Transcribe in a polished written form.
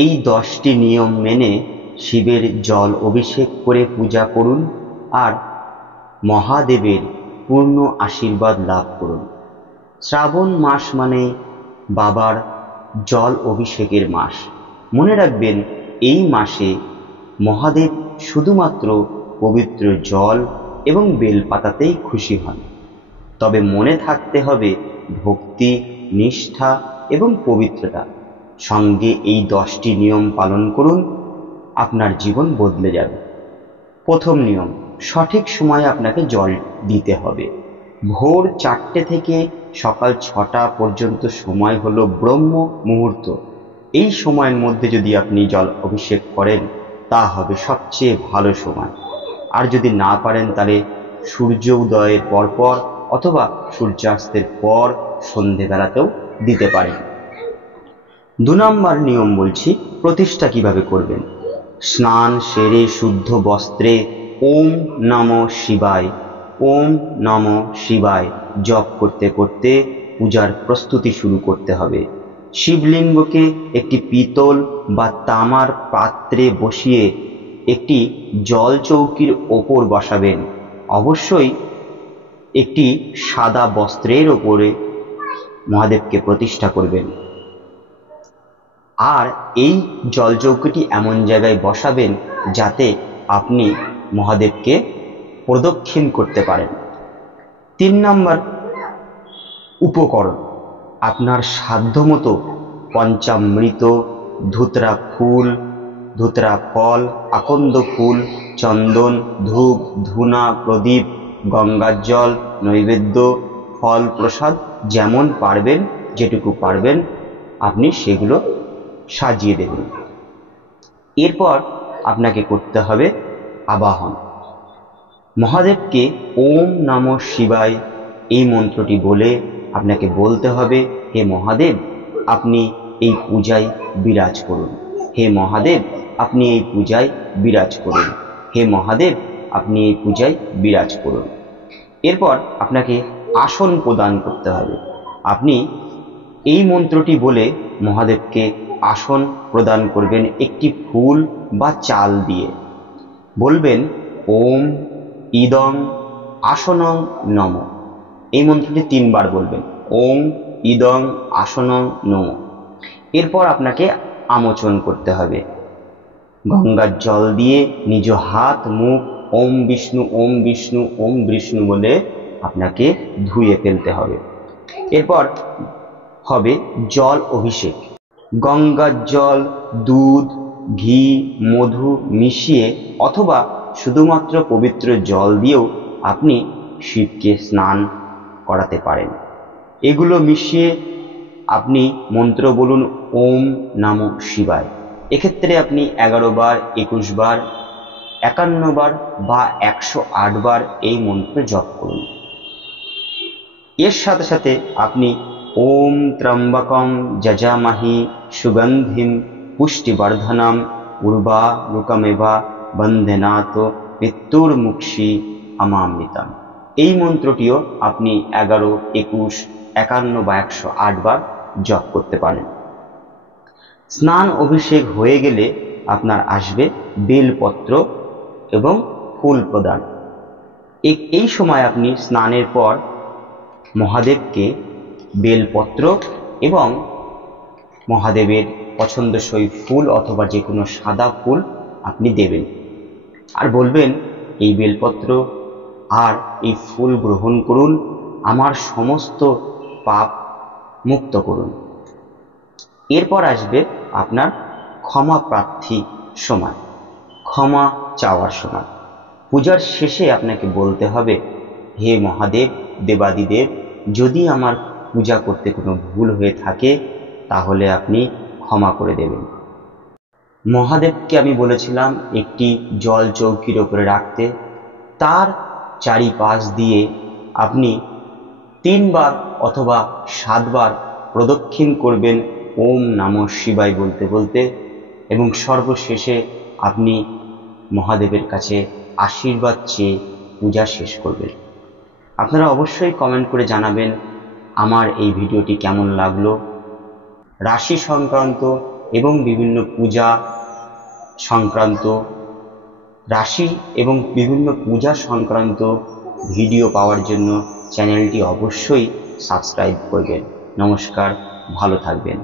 এই 10টি নিয়ম মেনে শিবের জল অভিষেক করে পূজা করুন আর মহাদেবের পূর্ণ আশীর্বাদ লাভ করুন। শ্রাবণ মাস মানে বাবার জল অভিষেকের মাস। মনে রাখবেন, এই মাসে মহাদেব শুধুমাত্র পবিত্র জল এবং বেলপাতাতেই খুশি হন। তবে মনে থাকতে হবে ভক্তি, নিষ্ঠা এবং পবিত্রতা। সঙ্গে এই 10টি নিয়ম পালন করুন, আপনার জীবন বদলে যাবে। প্রথম নিয়ম, সঠিক সময়ে আপনাকে জল দিতে হবে। ভোর 4টে থেকে সকাল 6টা পর্যন্ত সময় হলো ব্রহ্ম মুহূর্ত। এই সময়ের মধ্যে যদি আপনি জল অভিষেক করেন তা হবে সবচেয়ে ভালো সময়। আর যদি না পারেন তাহলে সূর্য উদয়ের পরপর অথবা সূর্যাস্তের পর সন্ধেবেলাতেও দিতে পারেন। 2 নম্বর নিয়ম বলছি, প্রতিষ্ঠা কিভাবে করবেন। স্নান সেরে শুদ্ধ বস্ত্রে ওম নমঃ শিবায়, ওম নমঃ শিবায় জপ করতে করতে পূজার প্রস্তুতি শুরু করতে হবে। শিবলিঙ্গকে একটি পিতল বা তামার পাত্রে বসিয়ে একটি জল চৌকির ওপর বসাবেন। অবশ্যই একটি সাদা বস্ত্রের ওপরে মহাদেবকে প্রতিষ্ঠা করবেন। আর এই জল চৌকিটি এমন জায়গায় বসাবেন যাতে আপনি মহাদেবকে প্রদক্ষিণ করতে পারেন। 3 নম্বর উপকরণ, আপনার সাধ্যমতো পঞ্চামৃত, ধুতরা ফুল, ধুতরা ফল, আকন্দ ফুল, চন্দন, ধূপ, ধূনা, প্রদীপ, গঙ্গার জল, নৈবেদ্য, ফল, প্রসাদ যেমন পারবেন, যেটুকু পারবেন আপনি সেগুলো সাজিয়ে দেবেন। এরপর আপনাকে করতে হবে আবাহন। মহাদেবকে ওম নমঃ শিবায় এই মন্ত্রটি বলে আপনাকে বলতে হবে, হে মহাদেব আপনি এই পূজায় বিরাজ করুন, হে মহাদেব আপনি এই পূজায় বিরাজ করুন, হে মহাদেব আপনি এই পূজায় বিরাজ করুন। এরপর আপনাকে আসন প্রদান করতে হবে। আপনি এই মন্ত্রটি বলে মহাদেবকে আসন প্রদান করবেন একটি ফুল বা চাল দিয়ে। বলবেন ওম ইদং আসনং নমঃ। এই মন্ত্রটি 3 বার বলবেন, ওম ইদং আসনং নমঃ। এরপর আপনাকে আমোচন করতে হবে। গঙ্গার জল দিয়ে নিজ হাত মুখ ওম বিষ্ণু ওম বিষ্ণু ওম বিষ্ণু বলে আপনাকে ধুয়ে ফেলতে হবে। এরপর হবে জল অভিষেক। গঙ্গার জল, দুধ, ঘি, মধু মিশিয়ে অথবা শুধুমাত্র পবিত্র জল দিয়েও আপনি শিবকে স্নান করাতে পারেন। এগুলো মিশিয়ে আপনি মন্ত্র বলুন ওম নমঃ শিবায়। এক্ষেত্রে আপনি 11 বার, 21 বার, 51 বার বা 108 বার এই মন্ত্র জপ করুন। এর সাথে সাথে আপনি ওম ত্রম্বকম যজামহি সুগন্ধিম পুষ্টিবর্ধনম উর্বারুকমেবা বন্দেনাত মৃত্যুর্মুক্ষী আমামৃতম এই মন্ত্রটিও আপনি 11, 21, 51 বা 108 বার জপ করতে পারেন। স্নান অভিষেক হয়ে গেলে আপনার আসবে বেলপত্র এবং ফুল প্রদান। এই সময় আপনি স্নানের পর মহাদেবকে বেলপত্র এবং মহাদেবের পছন্দসই ফুল অথবা যে কোনো সাদা ফুল আপনি দেবেন আর বলবেন এই বেলপত্র আর এই ফুল গ্রহণ করুন, আমার সমস্ত পাপ মুক্ত করুন। এরপর আসবে আপনার ক্ষমা প্রার্থী সময়, ক্ষমা চাওয়ার সময়। পূজার শেষে আপনাকে বলতে হবে, হে মহাদেব দেবাদিদেব, যদি আমার পূজা করতে কোনো ভুল হয়ে থাকে তাহলে আপনি ক্ষমা করে দেবেন। মহাদেবকে আমি বলেছিলাম একটি জল চৌকির ওপরে রাখতে, তার চারিপাশ দিয়ে আপনি 3 বার অথবা 7 বার প্রদক্ষিণ করবেন ওম নমঃ শিবায় বলতে বলতে, এবং সর্বশেষে আপনি মহাদেবের কাছে আশীর্বাদ চেয়ে পূজা শেষ করবেন। আপনারা অবশ্যই কমেন্ট করে জানাবেন আমার এই ভিডিওটি কেমন লাগলো। রাশি সংক্রান্ত এবং বিভিন্ন পূজা সংক্রান্ত রাশি এবং বিভিন্ন পূজা সংক্রান্ত ভিডিও পাওয়ার জন্য চ্যানেলটি অবশ্যই সাবস্ক্রাইব করবেন। নমস্কার, ভালো থাকবেন।